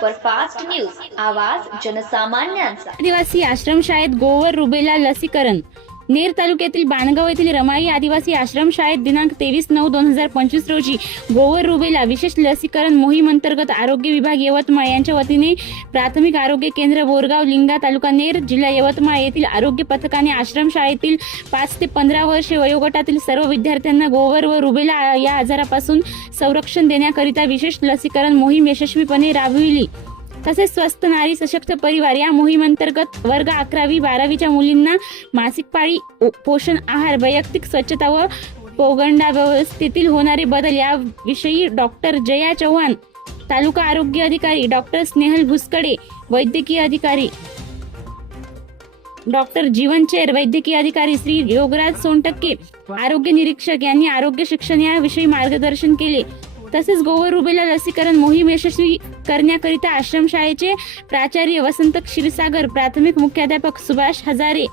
Superfast news, आवाज जनसामान्यांचा। आदिवासी आश्रमशाळेत गोवर रुबेला लसीकरण। नेर तालुक्यातील बाणगाव येथील रमाई आदिवासी आश्रमशाळेत दिनांक 23/9/2025 रोजी गोवर रुबेला विशेष लसीकरण मोहीम अंतर्गत आरोग्य विभाग यवतमाळ यांच्या वतीने प्राथमिक आरोग्य केंद्र बोरगाव लिंगा तालुका नेर जिल्हा यवतमाळ येथील आरोग्य पथकाने आश्रमशाळेतील 5 ते 15 वर्षे वयोगटातील सर्व विद्यार्थ्यांना गोवर व रुबेला या आजारापासून संरक्षण देण्याकरिता विशेष लसीकरण मोहीम यशस्वीपणे राबविली। तसेच स्वस्थ नारी सशक्त परिवार या मोहिमेंतर्गत वर्ग 11वी-12वीच्या मुलींना मासिक पाळी, पोषण आहार, वैयक्तिक स्वच्छता व पौगंडा व्यवस्थेतील होणारे बदल याविषयी डॉक्टर जया चव्हाण, तालुका आरोग्य अधिकारी डॉक्टर स्नेहल भुसकडे, वैद्यकीय अधिकारी डॉक्टर जीवन चेर, वैद्यकीय अधिकारी श्री योगराज सोनटक्के, आरोग्य निरीक्षक यांनी आरोग्य शिक्षण याविषयी मार्गदर्शन केले। तसेच गोवर रुबेला लसीकरण मोहीम यशस्वी करण्याकरिता आश्रमशाळेचे प्राचार्य वसंत क्षीरसागर, प्राथमिक मुख्याध्यापक सुभाष हजारे,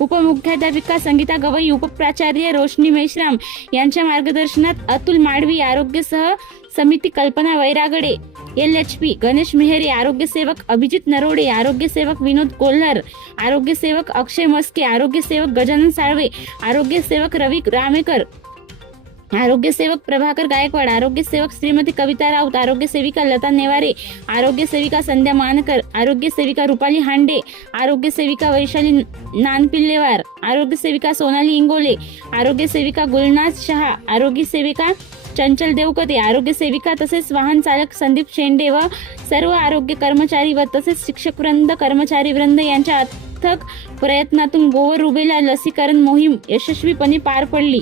उपमुख्याध्यापिका संगीता गवई, उपप्राचार्य रोशनी मेश्राम यांच्या मार्गदर्शनात अतुल माडवी, आरोग्य सह समिती कल्पना वैरागडे, LHP गणेश मेहरे, आरोग्य सेवक अभिजित नरोडे, आरोग्य सेवक विनोद कोल्हर, आरोग्य सेवक अक्षय मस्के, आरोग्य सेवक गजानन साळवे, आरोग्य सेवक रवी रामेकर, आरोग्य सेवक प्रभाकर गायकवाड, आरोग्य सेवक श्रीमती कविता राऊत, आरोग्य सेविका लता नेवारे, आरोग्य सेविका संध्या मानकर, आरोग्य सेविका रुपाली हांडे, आरोग्य सेविका वैशाली नानपिल्लेवार, आरोग्य सेविका सोनाली इंगोले, आरोग्य सेविका गुलनाज शहा, आरोग्य सेविका चंचल देवकते, आरोग्य सेविका तसेच वाहन चालक संदीप शेंडे व सर्व आरोग्य कर्मचारी व तसेच शिक्षक वृंद, कर्मचारी वृंद यांच्या अथक प्रयत्नातून गोवर रुबेला लसीकरण मोहीम यशस्वीपणे पार पडली।